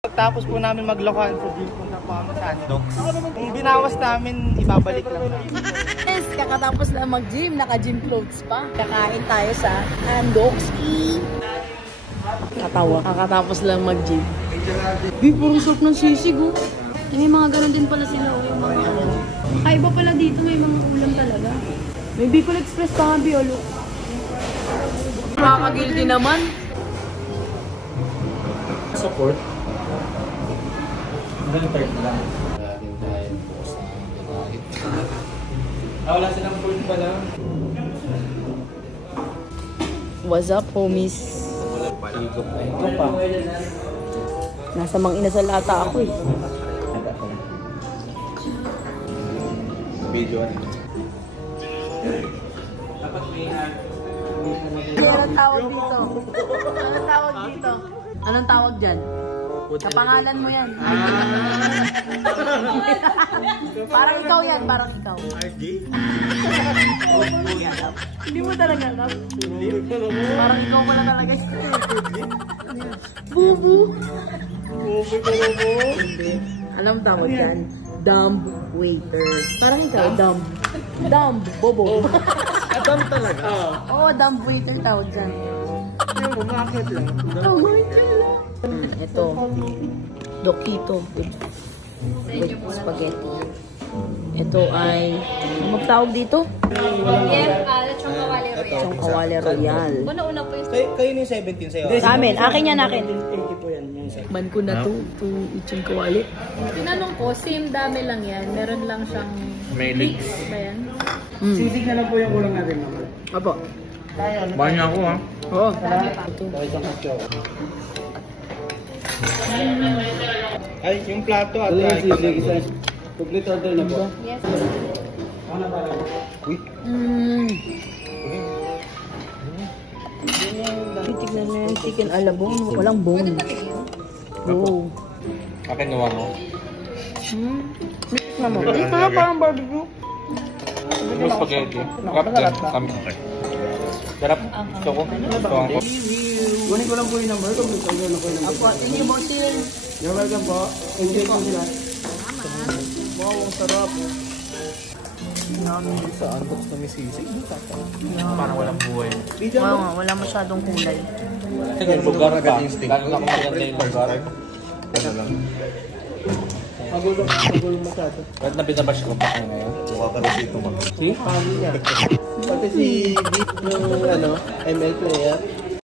Pagtapos po namin maglokohan sa deal, punta po kami sa Andox. Kung binawas namin, ibabalik lang namin. Yes, kakatapos lang mag-gym, naka-gym clothes pa. Kakain tayo sa Andoxki. Katawa, kakatapos lang mag-gym. Di, puro soup ng sisig, oh. May mga ganun din pala sila, oh. Yung mga ano. Kaiba pala dito, may mga ulam talaga. May Bicol Express pa nga, Biolo. Nakaka-guilty naman. Support. Wala silang food pala. What's up, homies? Ito pa. Nasa mang inasal ata ako eh. Video. Anong tawag dito? Anong tawag dito? Anong tawag dyan? Kapangalan mo yan. Parang ikaw yan, parang ikaw. RD? Hindi mo talaga alam. Parang ikaw mo na talaga. Bubu. Alam tawag yan? Dumb waiter. Parang ikaw, dumb. Dumb, bobo. Dumb talaga? Oo, dumb waiter tawag dyan. Yung umakit lang. Dumb waiter lang. Ito, Dokito with spaghetti. Ito ay, ano magtawag dito? Lechong Kawali Royal. Lechong Kawali Royal. Una-una po yung... Kayo ni 17 sa'yo? Sa amin, akin yan, akin. 80 po yan. Man ko na to Lechong Kawali. Tinanong ko, same dami lang yan. Meron lang siyang mix ba yan? Sisig na lang po yung ulang natin. Apo. Bahan niya ako ha? Oo. Ay, yung plato at complete order na po. Yes. Uy. Tignan na yung chicken alabong. Walang bone. Oo. Kakinuha mo. Mix na mo. Ay, parang barbecue. Yung spaghetti. Sarap kami. Sarap. Gusto ko. Kunin ko lang po yung number. Complete order na po yung number. Apo, thank you, Bossir. You're welcome po. Enjoy po sila. Wow, ang sarap. Namin sa unbox na misisig. Parang walang buhay. Wala masyadong kulay. Yung lugar pa. Lalo na kung maganda yung lugar. Gano'n lang. Magulo masyado. Kahit na binabash ko pa kayo ngayon. Mukha ka na dito mag. See? Pagi niya. Pati si Beat yung ML player.